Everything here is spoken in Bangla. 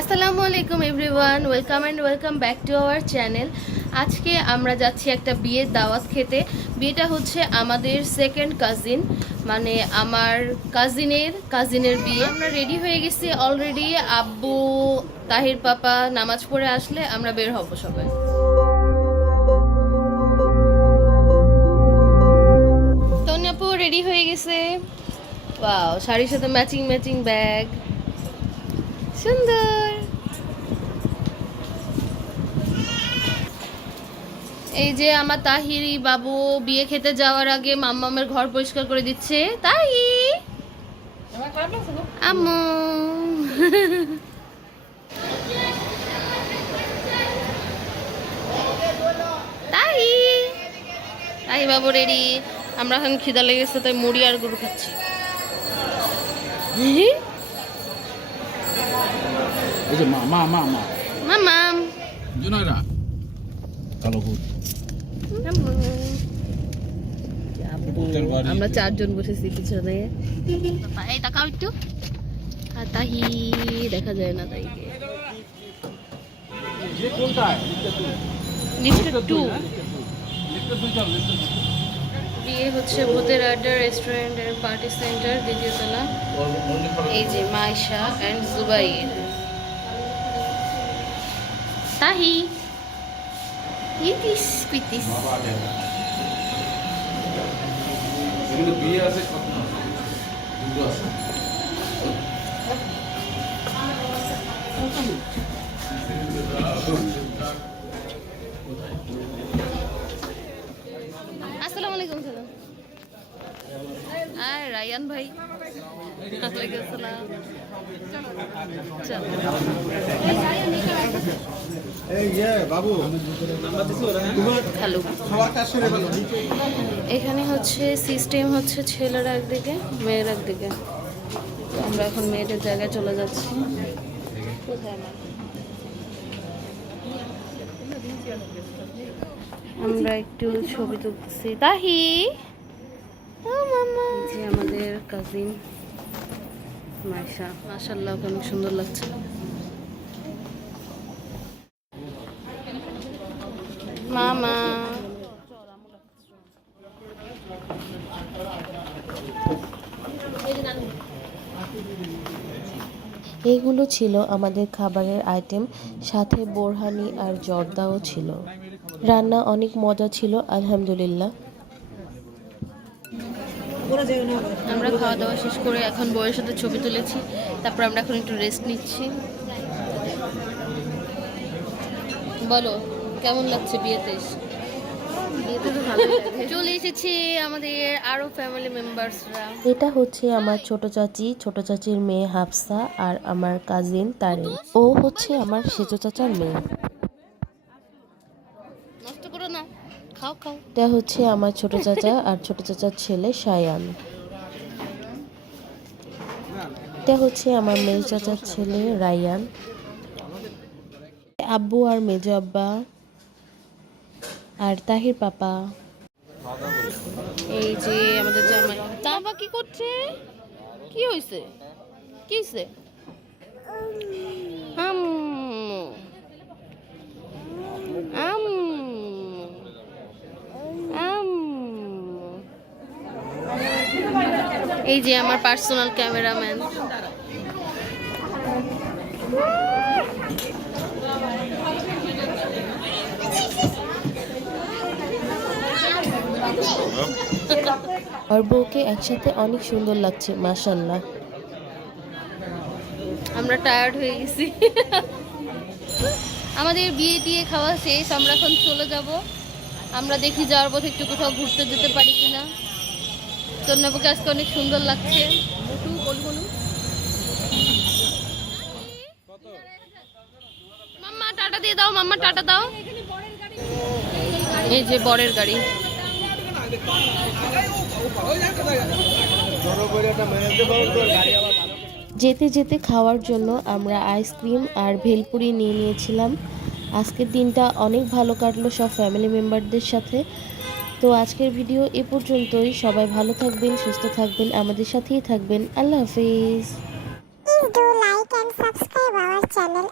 আসসালামু আলাইকুম everyone, welcome back to our channel. আজকে আমরা যাচ্ছি একটা বিয়ের দাওয়াত খেতে। বিয়েটা হচ্ছে আমাদের সেকেন্ড কাজিন, মানে আমার কাজিনের বিয়ে। আমরা রেডি হয়ে গেছি অলরেডি। আব্বু, তাহির পাপা নামাজ পড়ে আসলে আমরা বের হব সবাই। তন্যাপু রেডি হয়ে গেছে। ওয়াও, শাড়ির সাথে ম্যাচিং ব্যাগ, সুন্দর। এই যে আমার তাহিরি বাবু বিয়ে খেতে যাওয়ার আগে মাম্মামের ঘর পরিষ্কার করে দিচ্ছে। তাহি, আম্মু। তাহি তাহি বাবু রেডি। আমরা এখন খিদা লেগেছে তাই মুড়ি আর গরু খাচ্ছি। এই যে মামাম জুনাইরা কালো ভূত। আমরা চারজন বসেছি পিছনে। এই তাকাও একটু। আর তাহি দেখা যায় না, তাইকে বিয়ে হচ্ছে ভূতের আড্ডা রেস্টুরেন্ট এন্ড পার্টি সেন্টার, দ্বিতীয় তলা। এই যে মাইশা এন্ড জুবাইর। তাহি ইতিস পিতিস। বিয়ে আছে কত দুটো আছে। আসসালামু আলাইকুম। সালাম। আর রায়ান ভাই, ওয়ালাইকুম আসসালাম। চলো। হ্যালো। এখানে হচ্ছে সিস্টেম হচ্ছে ছেলেরা একদিকে মেয়েরা একদিকে। তো আমরা এখন মেয়েদের জায়গায় চলে যাচ্ছি। কোথায় আমরা একটু ছবি তুলতেছি। তাহি, ও মামা, যে আমাদের কাজিন মাইশা, মাশাআল্লাহ অনেক সুন্দর লাগছে। মামা এইগুলো ছিল আমাদের খাবারের আইটেম, সাথে বোরহানি আর জর্দাও ছিল। রান্না অনেক মজা ছিল আলহামদুলিল্লাহ। আমরা খাওয়া দাওয়া শেষ করে এখন বউয়ের সাথে ছবি তুলেছি। তারপর আমরা এখন একটু রেস্ট নিচ্ছি। বলো কেমন লাগছে বিয়েতে এসে? বিয়েতে তো ভালোই লাগে। চলে এসেছি আমাদের আরো ফ্যামিলি মেম্বার্সরা। এটা হচ্ছে আমার ছোট চাচির মেয়ে হাফসা, আর আমার কাজিন তারিন। ও হচ্ছে আমার সেজো চাচার মেয়ে। নষ্ট করো না, খাও খাও। এটা হচ্ছে আমার ছোট চাচা আর ছোট চাচার ছেলে সায়ান। এটা হচ্ছে আমার মেজ চাচার ছেলে রায়ান। আব্বু আর মেজো আব্বা আর তাহির পাপা। এই যে আমাদের জামাই। বাবা কি করছে? কি হয়েছে? কি হয়েছে? এই যে আমার পার্সোনাল ক্যামেরাম্যান। আর বউকে একসাথে অনেক সুন্দর লাগছে মাশাআল্লাহ। আমরা টায়ার্ড হয়ে গেছি। আমাদের বিয়ে টিয়ে খাওয়া শেষ, আমরা এখন চলে যাব। আমরা দেখি যাওয়ার পথে একটু কোথাও ঘুরতে যেতে পারি কিনা। তন্যাপুকে আজকে অনেক সুন্দর লাগছে। মাম্মা টাটা দিয়ে দাও, মাম্মা টাটা দাও। এই যে বরের গাড়ি। যেতে যেতে খাওয়ার জন্য আমরা আইসক্রিম আর ভেলপুরি নিয়ে নিয়েছিলাম। আজকের দিনটা অনেক ভালো কাটলো সব ফ্যামিলি মেম্বারদের সাথে। তো আজকের ভিডিও এ পর্যন্তই। সবাই ভালো থাকবেন, সুস্থ থাকবেন, আমাদের সাথেই থাকবেন। আল্লাহ হাফেজ। Please do like and subscribe our channel. Channel